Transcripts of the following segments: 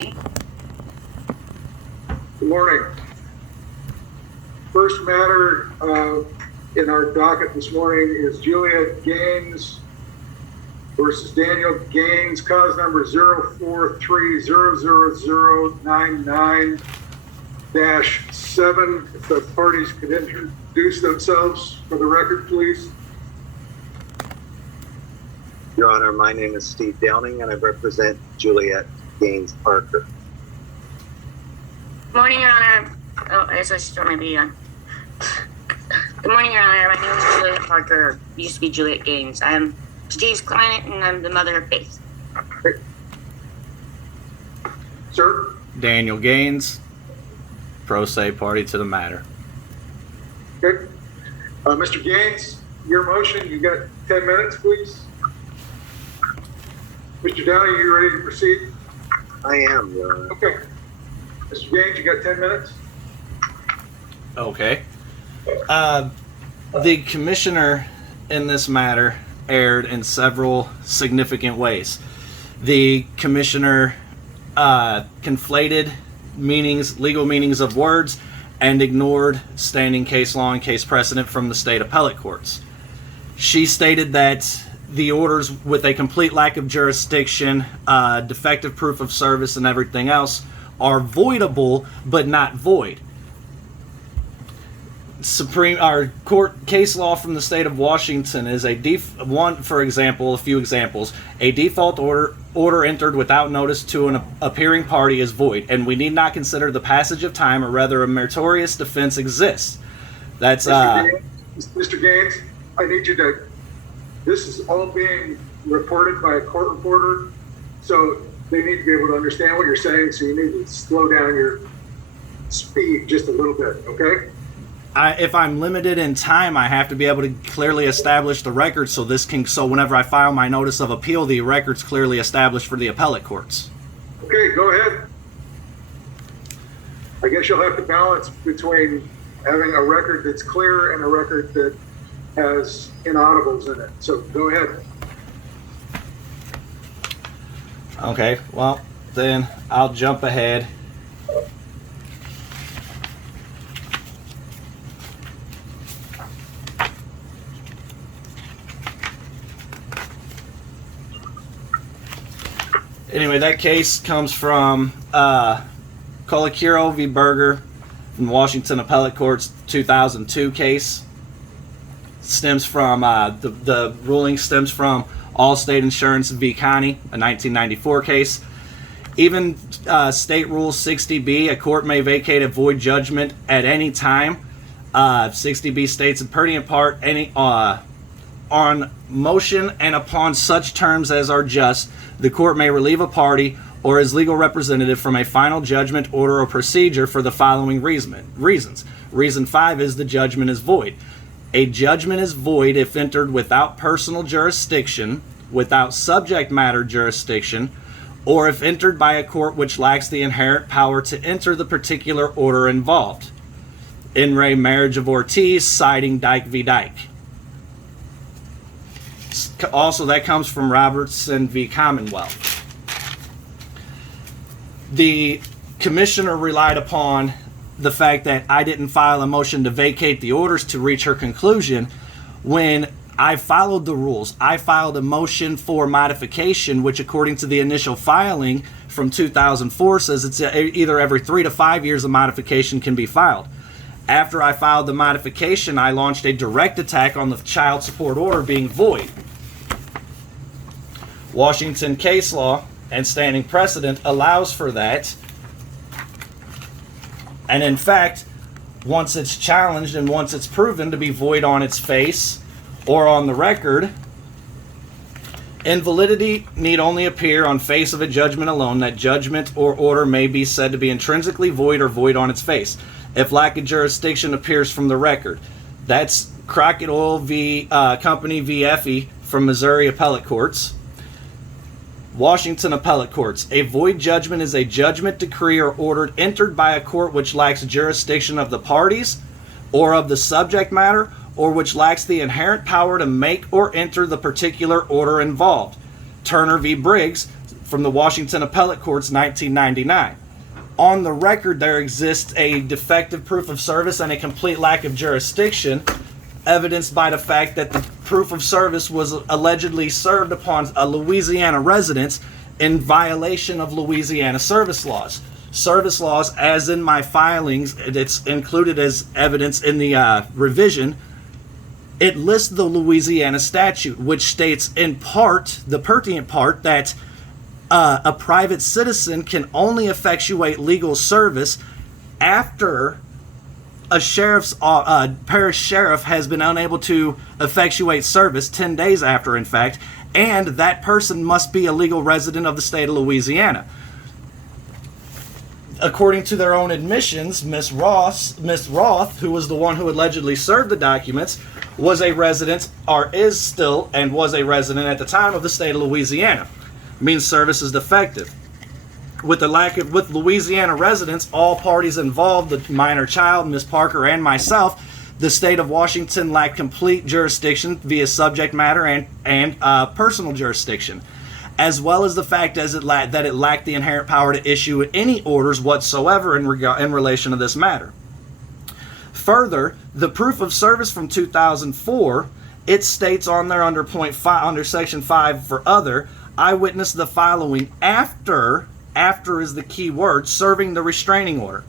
Good morning. First matter in our docket this morning is Juliet Gaines versus Daniel Gaines, cause number 043000099-7. If the parties could introduce themselves for the record, please. Your Honor, my name is Steve Downing, and I represent Juliet Gaines Parker. Good morning, Your Honor. Oh, I guess I should start my video on. Good morning, Your Honor. My name is Juliet Parker. Used to be Juliet Gaines. I'm Steve's client, and I'm the mother of Faith. Okay. Sir? Daniel Gaines, pro se party to the matter. Okay. Mr. Gaines, your motion, you got 10 minutes, please. Mr. Downey, are you ready to proceed? I am, Your Honor. Okay. Mr. Gaines, you got 10 minutes? Okay. The commissioner in this matter erred in several significant ways. The commissioner conflated legal meanings of words, and ignored standing case law and case precedent from the state appellate courts. She stated that the orders with a complete lack of jurisdiction, defective proof of service, and everything else are voidable but not void. Our court case law from the state of Washington is a few examples. A default order entered without notice to an appearing party is void, and we need not consider the passage of time, or rather a meritorious defense exists. That's Mr. Gaines, I need you to. This is all being reported by a court reporter, so they need to be able to understand what you're saying. So you need to slow down your speed just a little bit, okay? If I'm limited in time, I have to be able to clearly establish the record, so whenever I file my notice of appeal, the record's clearly established for the appellate courts. Okay, go ahead. I guess you'll have to balance between having a record that's clear and a record that has inaudibles in it. So go ahead. Okay, well, then I'll jump ahead. Anyway, that case comes from Colicchio v. Berger from Washington Appellate Court's 2002 case. Stems from the ruling stems from Allstate Insurance v. Connie, a 1994 case. Even State Rule 60B, a court may vacate a void judgment at any time. 60B states in pertinent part on motion and upon such terms as are just, the court may relieve a party or his legal representative from a final judgment, order, or procedure for the following reasons. Reason 5 is the judgment is void. A judgment is void if entered without personal jurisdiction, without subject matter jurisdiction, or if entered by a court which lacks the inherent power to enter the particular order involved. In re Marriage of Ortiz, citing Dyke v. Dyke. Also, that comes from Robertson v. Commonwealth. The commissioner relied upon the fact that I didn't file a motion to vacate the orders to reach her conclusion when I followed the rules. I filed a motion for modification, which according to the initial filing from 2004 says it's either every 3 to 5 years a modification can be filed. After I filed the modification, I launched a direct attack on the child support order being void. Washington case law and standing precedent allows for that. And in fact, once it's challenged and once it's proven to be void on its face or on the record, invalidity need only appear on face of a judgment alone. That judgment or order may be said to be intrinsically void or void on its face if lack of jurisdiction appears from the record. That's Crockett Oil Company v. Effie from Missouri Appellate Courts. Washington Appellate Courts. A void judgment is a judgment, decree, or order entered by a court which lacks jurisdiction of the parties or of the subject matter, or which lacks the inherent power to make or enter the particular order involved. Turner v. Briggs from the Washington Appellate Courts, 1999. On the record, there exists a defective proof of service and a complete lack of jurisdiction, evidenced by the fact that the proof of service was allegedly served upon a Louisiana resident in violation of Louisiana service laws. Service laws, as in my filings, it's included as evidence in the revision. It lists the Louisiana statute, which states in part, the pertinent part, that a private citizen can only effectuate legal service after a sheriff's parish sheriff has been unable to effectuate service 10 days after, in fact, and that person must be a legal resident of the state of Louisiana. According to their own admissions, Miss Roth, who was the one who allegedly served the documents, was a resident, or is still, and was a resident at the time of the state of Louisiana. Means service is defective. With Louisiana residents, all parties involved, the minor child, Miss Parker, and myself, the state of Washington lacked complete jurisdiction via subject matter and personal jurisdiction, as well as the fact that it lacked the inherent power to issue any orders whatsoever in relation to this matter. Further, the proof of service from 2004, it states on there under under section 5 for other, I witnessed the following after is the key word, serving the restraining order.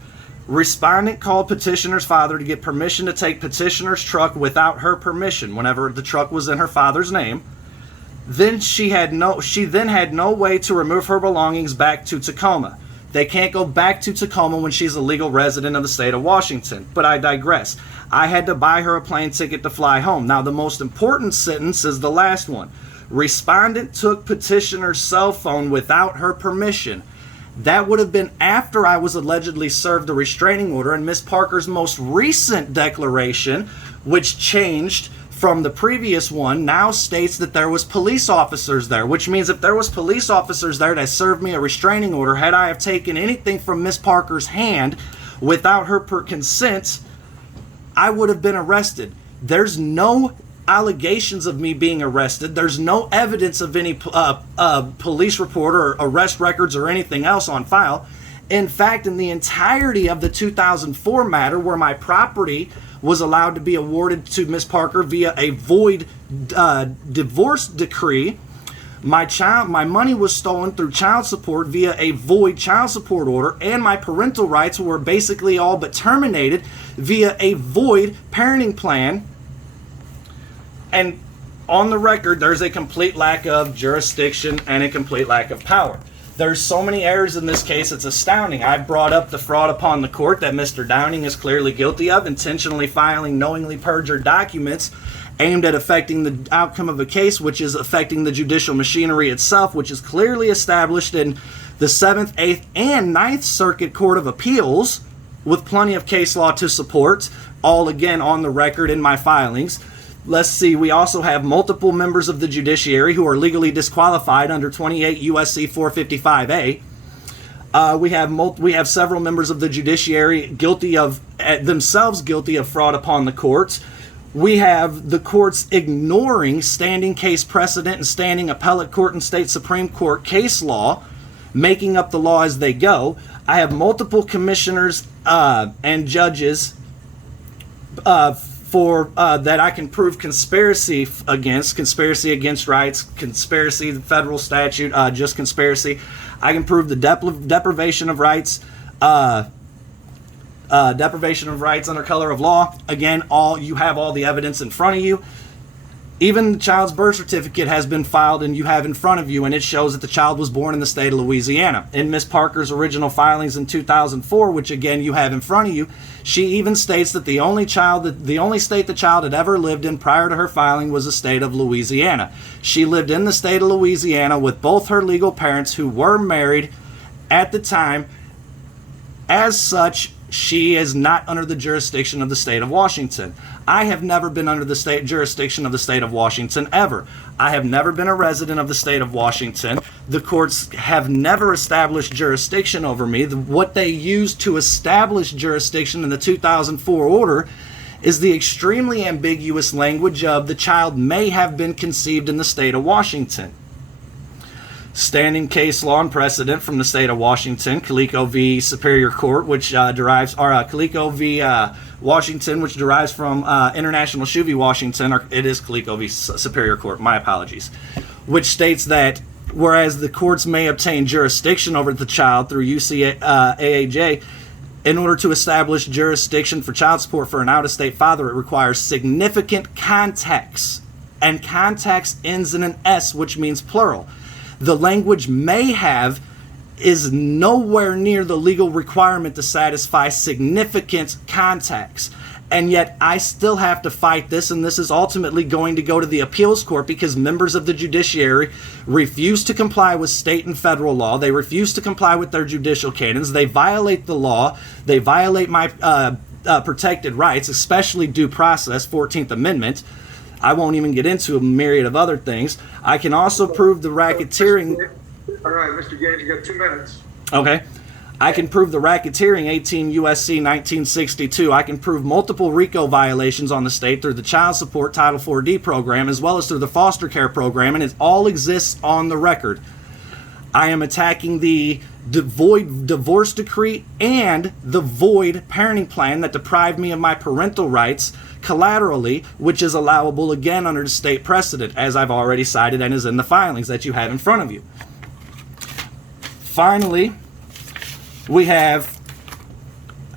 Respondent called petitioner's father to get permission to take petitioner's truck without her permission whenever the truck was in her father's name. Then she had no way to remove her belongings back to Tacoma. They can't go back to Tacoma when she's a legal resident of the state of Washington. But I digress. I had to buy her a plane ticket to fly home. Now, the most important sentence is the last one. Respondent took petitioner's cell phone without her permission. That would have been after I was allegedly served a restraining order, and Miss Parker's most recent declaration, which changed from the previous one, now states that there was police officers there, which means if there was police officers there that served me a restraining order, had I have taken anything from Miss Parker's hand without her consent, I would have been arrested. There's no allegations of me being arrested. There's no evidence of any police report or arrest records or anything else on file. In fact, in the entirety of the 2004 matter, where my property was allowed to be awarded to Miss Parker via a void divorce decree, my money was stolen through child support via a void child support order, and my parental rights were basically all but terminated via a void parenting plan. And on the record, there's a complete lack of jurisdiction and a complete lack of power. There's so many errors in this case, it's astounding. I brought up the fraud upon the court that Mr. Downing is clearly guilty of, intentionally filing knowingly perjured documents aimed at affecting the outcome of a case, which is affecting the judicial machinery itself, which is clearly established in the 7th, 8th, and 9th Circuit Court of Appeals, with plenty of case law to support, all again on the record in my filings. Let's see, we also have multiple members of the judiciary who are legally disqualified under 28 U.S.C. 455A. We have several members of the judiciary guilty of fraud upon the courts. We have the courts ignoring standing case precedent and standing appellate court and state Supreme Court case law, making up the law as they go. I have multiple commissioners and judges that I can prove conspiracy against rights, conspiracy, the federal statute, just conspiracy. I can prove the deprivation of rights, under color of law. Again, you have all the evidence in front of you. Even the child's birth certificate has been filed and you have in front of you, and it shows that the child was born in the state of Louisiana. In Miss Parker's original filings in 2004, which again you have in front of you, she even states that the only state the child had ever lived in prior to her filing was the state of Louisiana. She lived in the state of Louisiana with both her legal parents who were married at the time. As such, she is not under the jurisdiction of the state of Washington. I have never been under the jurisdiction of the state of Washington ever. I have never been a resident of the state of Washington. The courts have never established jurisdiction over me. What they used to establish jurisdiction in the 2004 order is the extremely ambiguous language of the child may have been conceived in the state of Washington. standing case law and precedent from the state of Washington, Calico v. Superior Court, which Calico v. Washington, which derives from International Shoe v. Washington, or it is Calico v. Superior Court, my apologies, which states that whereas the courts may obtain jurisdiction over the child through UCAAJ, in order to establish jurisdiction for child support for an out-of-state father, it requires significant context. And context ends in an S, which means plural. The language may have is nowhere near the legal requirement to satisfy significant context. And yet I still have to fight this, and this is ultimately going to go to the appeals court because members of the judiciary refuse to comply with state and federal law. They refuse to comply with their judicial canons. They violate the law. They violate my protected rights, especially due process, 14th Amendment. I won't even get into a myriad of other things. I can also prove the racketeering. All right, Mr. Gaines, you got 2 minutes. Okay. I can prove the racketeering, 18 U.S.C. 1962. I can prove multiple RICO violations on the state through the Child Support Title 4D program, as well as through the foster care program, and it all exists on the record. I am attacking the void divorce decree and the void parenting plan that deprived me of my parental rights collaterally, which is allowable again under the state precedent, as I've already cited and is in the filings that you have in front of you. Finally, we have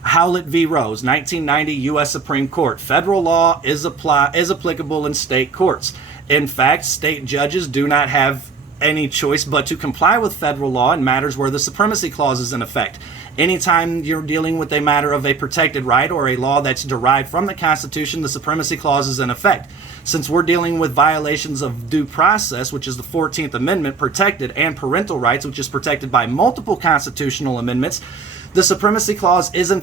Howlett v. Rose, 1990 U.S. Supreme Court. Federal law is applicable in state courts. In fact, state judges do not have any choice but to comply with federal law in matters where the supremacy clause is in effect. Anytime you're dealing with a matter of a protected right or a law that's derived from the Constitution, the supremacy clause is in effect. Since we're dealing with violations of due process, which is the 14th Amendment protected, and parental rights, which is protected by multiple constitutional amendments, the supremacy clause is in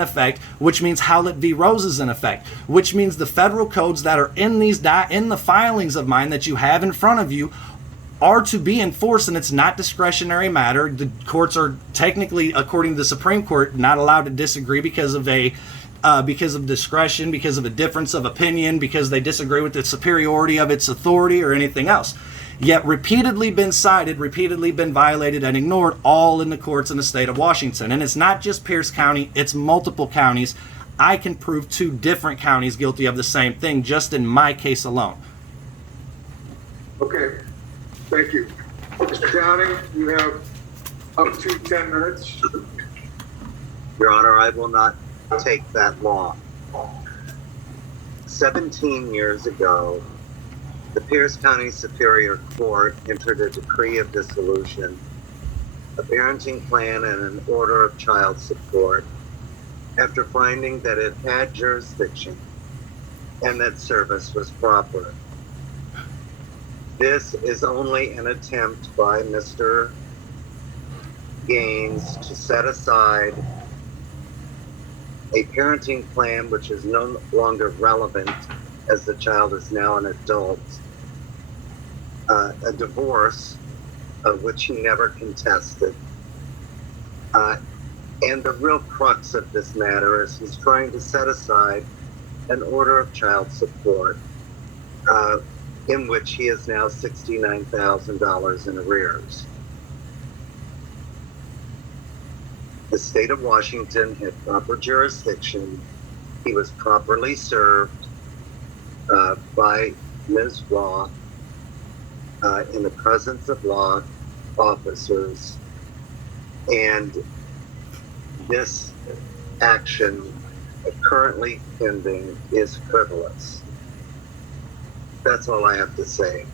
effect, which means Howlett v. Rose is in effect, which means the federal codes that are in the filings of mine that you have in front of you are to be enforced, and it's not discretionary matter. The courts are technically, according to the Supreme Court, not allowed to disagree because of discretion, because of a difference of opinion, because they disagree with the superiority of its authority or anything else. Yet repeatedly been cited, repeatedly been violated and ignored, all in the courts in the state of Washington. And it's not just Pierce County, it's multiple counties. I can prove 2 different counties guilty of the same thing just in my case alone. Okay, thank you. Mr. Downing, you have up to 10 minutes. Your Honor, I will not take that long. 17 years ago, the Pierce County Superior Court entered a decree of dissolution, a parenting plan, and an order of child support after finding that it had jurisdiction and that service was proper. This is only an attempt by Mr. Gaines to set aside a parenting plan which is no longer relevant as the child is now an adult, a divorce which he never contested. And the real crux of this matter is he's trying to set aside an order of child support in which he is now $69,000 in arrears. The state of Washington had proper jurisdiction. He was properly served by Ms. Roth in the presence of law officers, and this action currently pending is frivolous. That's all I have to say.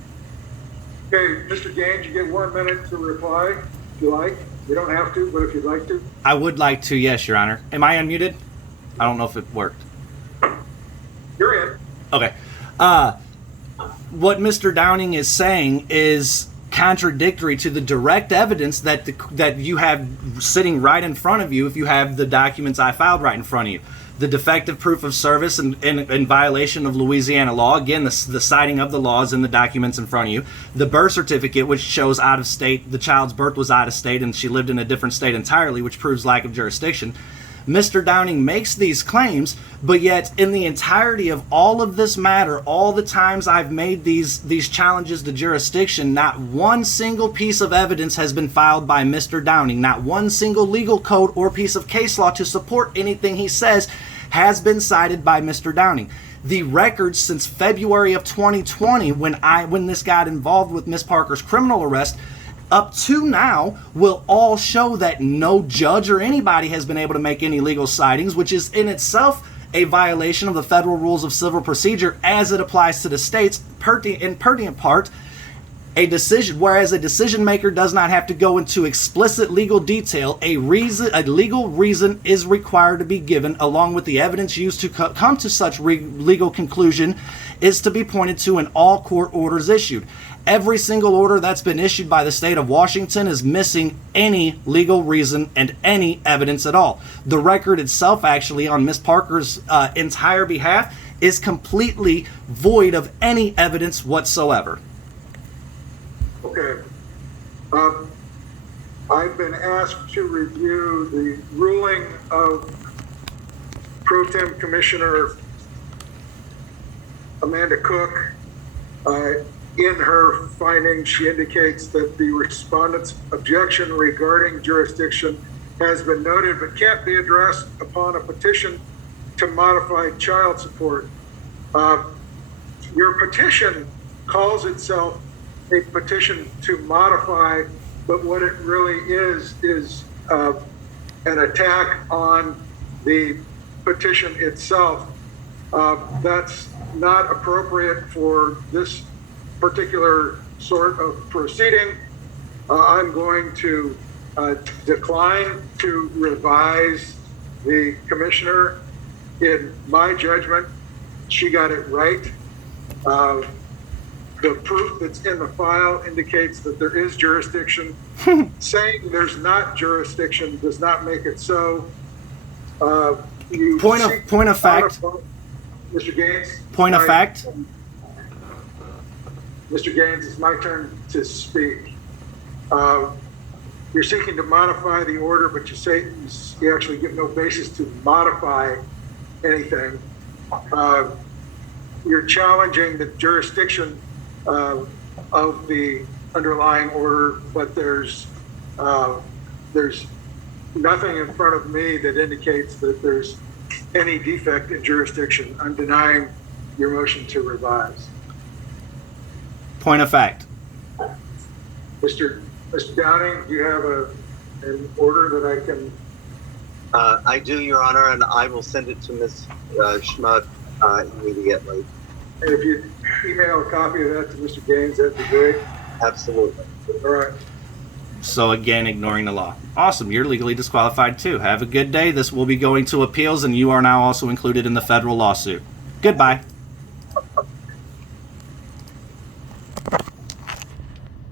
Okay, Mr. Gaines, you get 1 minute to reply, if you like. You don't have to, but if you'd like to. I would like to, yes, Your Honor. Am I unmuted? I don't know if it worked. You're in. Okay. What Mr. Downing is saying is contradictory to the direct evidence that you have sitting right in front of you if you have the documents I filed right in front of you. The defective proof of service in violation of Louisiana law. Again, the citing of the laws in the documents in front of you. The birth certificate, which shows out of state, the child's birth was out of state and she lived in a different state entirely, which proves lack of jurisdiction. Mr. Downing makes these claims, but yet in the entirety of all of this matter, all the times I've made these challenges to jurisdiction, not one single piece of evidence has been filed by Mr. Downing. Not one single legal code or piece of case law to support anything he says has been cited by Mr. Downing. The records since February of 2020, when this got involved with Miss Parker's criminal arrest, up to now, will all show that no judge or anybody has been able to make any legal citings, which is in itself a violation of the federal rules of civil procedure as it applies to the states, in pertinent part, whereas a decision maker does not have to go into explicit legal detail, a legal reason is required to be given, along with the evidence used to come to such legal conclusion is to be pointed to in all court orders issued. Every single order that's been issued by the state of Washington is missing any legal reason and any evidence at all. The record itself, actually, on Miss Parker's entire behalf, is completely void of any evidence whatsoever. Okay. I've been asked to review the ruling of Pro Tem Commissioner Amanda Cook. In her findings, she indicates that the respondent's objection regarding jurisdiction has been noted but can't be addressed upon a petition to modify child support. Your petition calls itself a petition to modify, but what it really is an attack on the petition itself. That's not appropriate for this particular sort of proceeding. I'm going to decline to revise the commissioner. In my judgment, she got it right. The proof that's in the file indicates that there is jurisdiction. Saying there's not jurisdiction does not make it so. Point of fact. Mr. Gaines. Point of fact. Mr. Gaines, it's my turn to speak. You're seeking to modify the order, but you say you actually give no basis to modify anything. You're challenging the jurisdiction of the underlying order, but there's nothing in front of me that indicates that there's any defect in jurisdiction. I'm denying your motion to revise. Point of fact. Mr. Downing, do you have an order that I can? I do, Your Honor, and I will send it to Ms. Schmuck immediately. And if you email a copy of that to Mr. Gaines, that'd be great. Absolutely. All right. So again, ignoring the law. Awesome, you're legally disqualified too. Have a good day. This will be going to appeals, and you are now also included in the federal lawsuit. Goodbye.